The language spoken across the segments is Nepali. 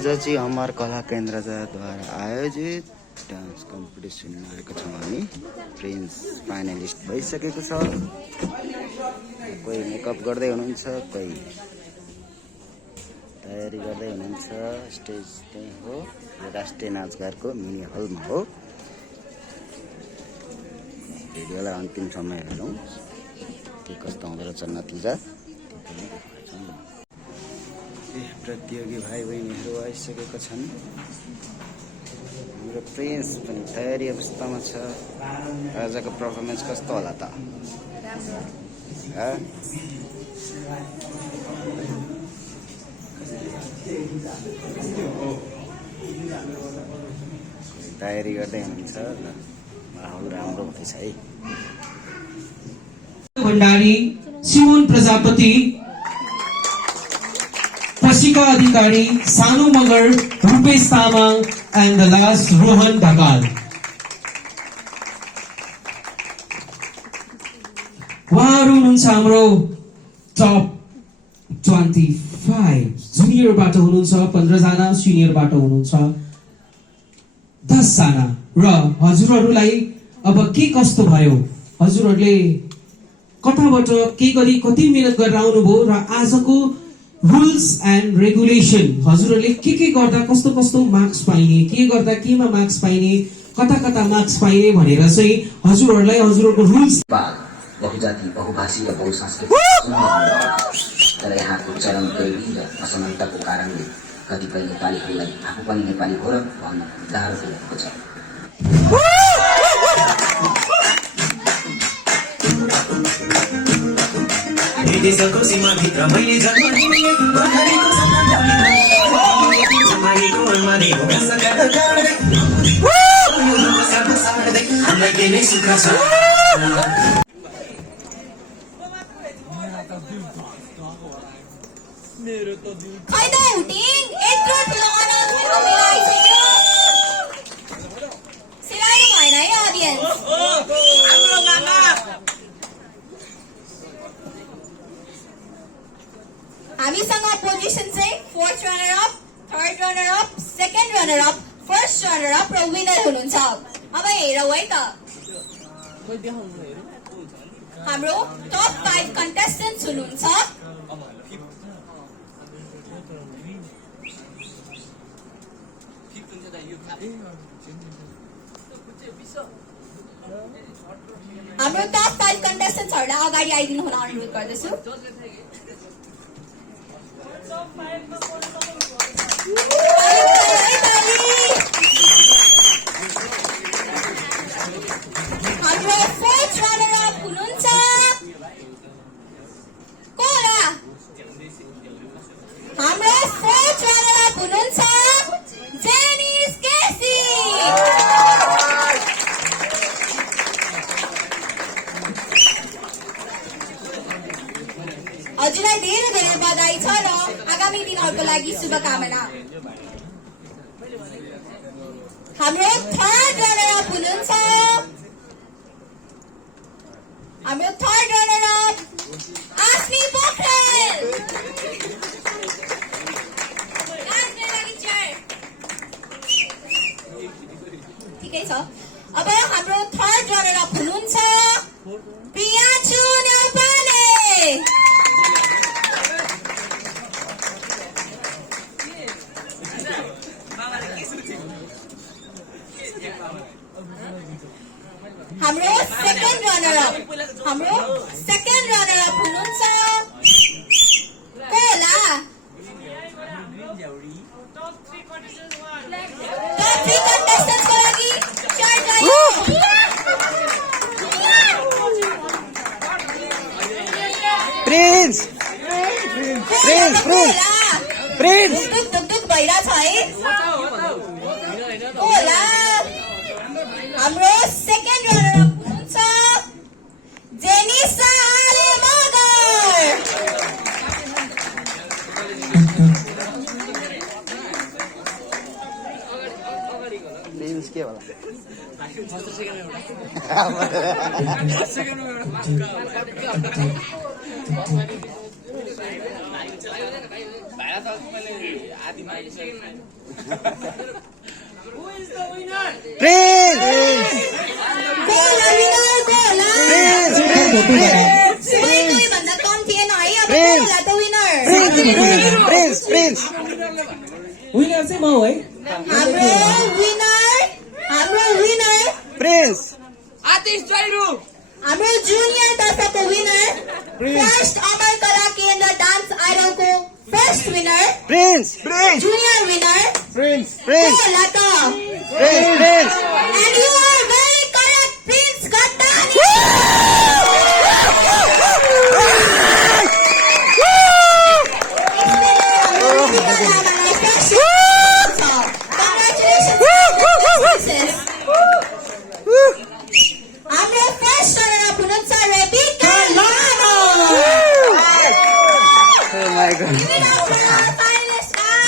आज चाहिँ अमर कला केन्द्रद्वारा आयोजित डान्स कम्पिटिसनमा आएको छौँ हामी। प्रिन्स फाइनलिस्ट भइसकेको छ। कोही मेकअप गर्दै हुनुहुन्छ, कोही तयारी गर्दै हुनुहुन्छ। स्टेज त्यही हो, यो राष्ट्रिय नाचगारको मिनी हलमा हो। भिडियोलाई अन्तिम समय हेरौँ के कस्तो हुँदो रहेछ नतिजा। प्रतियोगी भाइ बहिनीहरू आइसकेका छन्। हाम्रो प्रिन्स पनि तयारी अवस्थामा छ। आजको पर्फर्मेन्स कस्तो होला त? तयारी गर्दै हुनुहुन्छ। माहौल राम्रो हुँदैछ है। भण्डारी, सिमोन प्रजापति, पशिका अधिकारी, सानु Magar, Rupesh Tamang and the last Rohan Dhakal. उहाँहरू हुनुहुन्छ हाम्रो टप 25। जुनियरबाट हुनुहुन्छ 15 जना, सिनियरबाट हुनुहुन्छ 10 जना। र हजुरहरूलाई अब के कस्तो भयो, हजुरहरूले कताबाट के गरी कति मिहिनेत गरेर आउनुभयो र आजको रुल्स एन्ड रेगुलेसन, हजुरहरूले के गर्दा कस्तो कस्तो मार्क्स पाइने, के गर्दा केमा मार्क्स पाइने, कता कता मार्क्स पाइने भनेर चाहिँ हजुरहरूलाई हजुरहरूको रुल्स। बहुजाति, बहुभाषी र बहुसांस्कृतिक तर यहाँको चरम गरीबी र असमानताको कारणले कतिपय नेपालीहरूलाई आफू पनि नेपाली हो र भन्न गाह्रो भएको छ। देशको सीमाभित्र मैले जन्म लिने गोर्खालीको समाएको मनमाने हो हामीलाई के नै सुख छ। हामीसँग पोजिसन चाहिँ 4th runner up, 3rd runner up, 2nd runner up, 1st runner up र विनर हुनुहुन्छ। अब हेरौँ है त हाम्रो टप 5 कन्टेस्टेन्ट्स हुनुहुन्छ। हाम्रो टप 5 कन्टेस्टेन्ट्सहरूलाई अगाडि आइदिनु हुन अनुरोध गर्दछु। हाम्रो 4th रनर अप हुनुहुन्छ कोला। हाम्रो 4th रनर अप हुनुहुन्छ जेनिस केसी। हजुरलाई धेरै धेरै बधाई छ र आगामी दिनहरूको लागि शुभकामना। हाम्रो 3rd रनर अप हुनुहुन्छ हाम्रो 3rd रनर अप आस्मी पोखरेल। ठिकै छ। अब हाम्रो 3rd रनर अप हुनुहुन्छ प्रियान्शु नेपाले। हाम्रो 2nd रनर अप हुनुहुन्छ कोला। टप 3 कन्टेस्टेन्ट्सको लागि प्रिन्स दुख भइरहेछ है कोला। हाम्रो 2nd रनर अप हुनुहुन्छ जेनिसा मगर। प्रिन्स के होला? प्रिन्स को होला winner, को होला? कोही भन्दा कम थिएन है, अब को होला त winner? प्रिन्स विनर चाहिँ म हो है हाम्रो winner प्रिन्स हाम्रो जुनियर तर्फको winner first Amar Kala Kendra dance आइडलको first winner prince junior winner prince होला त prince and you are very correct Prince Gattani congratulations हाम्रो फर्स्ट रनर अप हुनुहुन्छ रेबिका लामा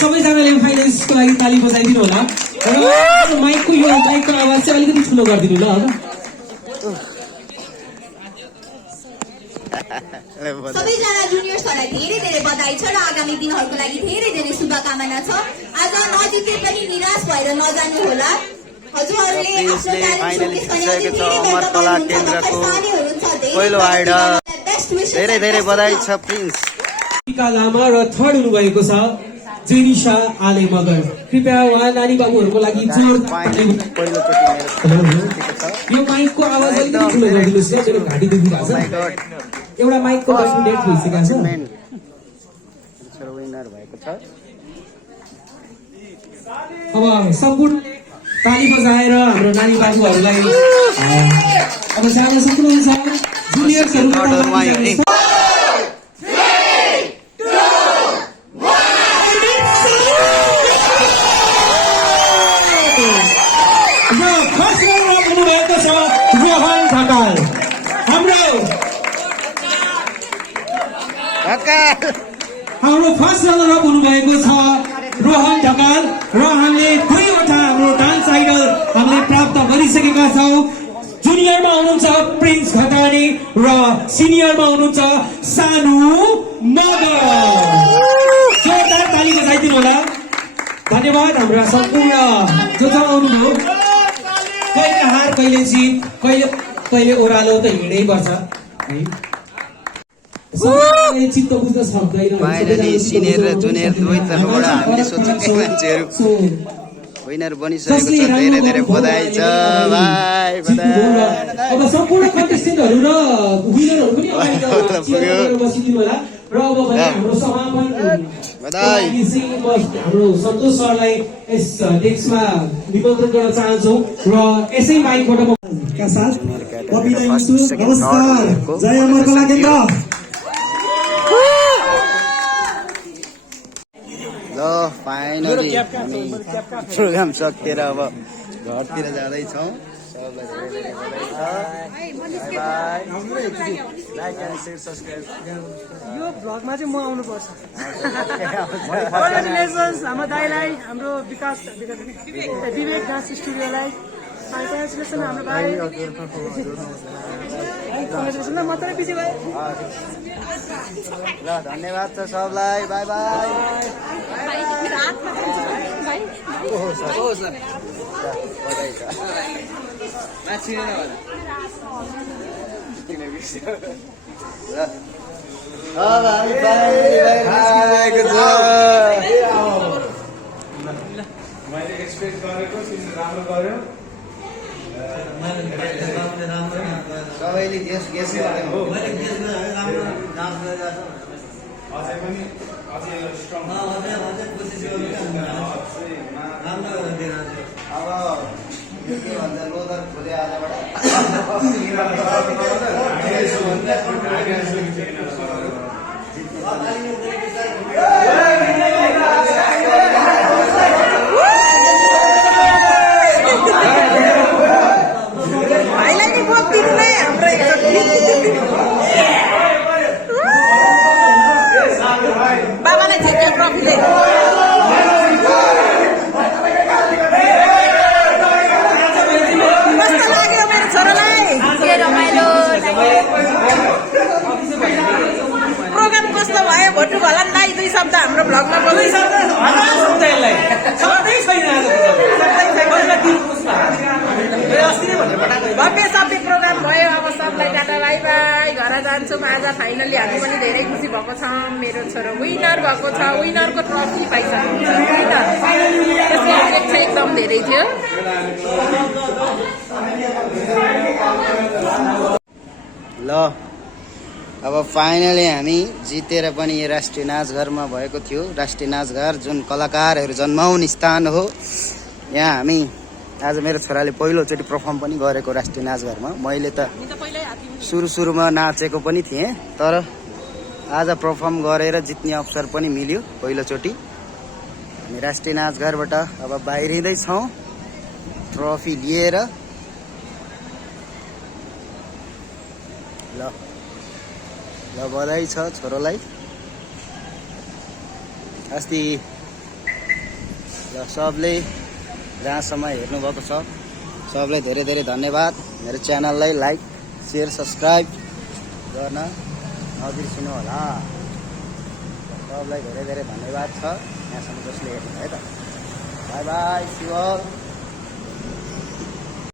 सबैजनाले फाइनेन्सको लागि ताली बजाइदिनु होला र माइकको आवाज चाहिँ अलिकति ठुलो गरिदिनु ल सबैजना जुनियर्सहरूलाई धेरै धेरै बधाई छ र आगामी दिनहरूको लागि धेरै धेरै शुभकामना छ आज नजिकै पनि निराश भएर नजानु होला हजुरहरूले आफ्नो ट्यालेन्ट सोकेस गर्ने अमर कला केन्द्रको पहिलो आइडल धेरै धेरै बधाई छ प्रिन्स रेबिका लामा र थर्ड हुनुभएको छ जेनिसा आले मगर कृपया उहाँ नानी बाबुहरूको लागि जोर पहिलोचोटि यो माइकको आवाज अलिकति ठुलो गरिदिनुहोस् ल मेरो घाँटी दुखिरहेको छ एउटा माइकको बस्नु डेट भइसकेको छ विनर भएको छ अब सम्पूर्ण ताली बजाएर हाम्रो नानी बाबुहरूलाई अब जान सक्नुहुन्छ जुनियर्सहरू रोहन ढकाल हाम्रो फर्स्ट रनर अप हुनुभएको छ रोहन ढकाल र हामीले दुईवटा हाम्रो डान्स आइडल हामीले प्राप्त गरिसकेका छौँ जुनियरमा हुनुहुन्छ प्रिन्स घटानी र सिनियरमा हुनुहुन्छ सानु मगर जोरदार ताली बजाइदिनु होला धन्यवाद हाम्रा सम्पूर्ण जो आउनुभयो कहिले हार कहिले जित कहिले ओह्रालो त हिँडै पर्छ है चित्त बुझ्न सक्दैन फाइनली सिनियर र जुनियर दुवै तर्फबाट हामीले सोचेकै मान्छेहरू विनर बनिसकेको छ धेरै धेरै बधाई छ भाइ अब सम्पूर्ण कन्टेस्टेन्टहरू र विनरहरू पनि बसिदिनु होला र अब भने हाम्रो समापन हाम्रो सन्तोष सरलाई यस डेस्कमा निमन्त्रण गर्न चाहन्छौँ र यसै माइकबाट साथ नमस्कार जय अमर कला केन्द्र ल फाइनली हामी प्रोग्राम सकिएर अब घरतिर जाँदैछौँ सबलाई धेरै धेरै बधाई छ लाइक एन्ड शेयर सब्सक्राइब यो भ्लगमा चाहिँ म आउनुपर्छ कङ्ग्रेचुलेसन्स हाम्रो दाइलाई हाम्रो विवेक डान्स स्टुडियोलाई कङ्ग्रेचुलेसन हाम्रो भाइ कङ्ग्रेचुलेसन ल मात्रै पछि भयो ल धन्यवाद छ सबलाई बाई बाई मैले एक्सपेक्ट गरेको तिमीले राम्रो गर्यो सबैले गेस हो अझै पनि अझै स्ट्रङ अब यो के भन्छ लोदर खोले आजबाट बाबालाई झिक्यो ट्रफीले कस्तो लाग्यो मेरो छोरालाई रमाइलो चाहन्छौँ आज फाइनली हामी पनि धेरै खुसी भएको छ मेरो छोरो विनर भएको छ विनरको ट्रफी पाइसकेको छ विनर त्यसको अपेक्षा एकदम धेरै थियो ल अब फाइनली हामी जितेर पनि यो राष्ट्रिय नाचघरमा भएको थियो राष्ट्रिय नाचघर जुन कलाकारहरू जन्माउने स्थान हो यहाँ हामी आज मेरो छोराले पहिलोचोटि पर्फर्म पनि गरेको राष्ट्रिय नाचघरमा मैले त सुरुमा नाचेको पनि थिएँ तर आज पर्फर्म गरेर जित्ने अवसर पनि मिल्यो पहिलोचोटि हामी राष्ट्रिय नाचघरबाट अब बाहिरिँदैछौँ ट्रफी लिएर ल ल बधाई छ छोरोलाई अस्ति ल सबले जहाँसम्म हेर्नुभएको छ सबलाई धेरै धेरै धन्यवाद मेरो च्यानललाई लाइक शेयर सब्सक्राइब गर्न नबिर्सिनु होला सबलाई धेरै धेरै धन्यवाद छ यहाँसम्म जसले हेर्नु है त bye bye see you all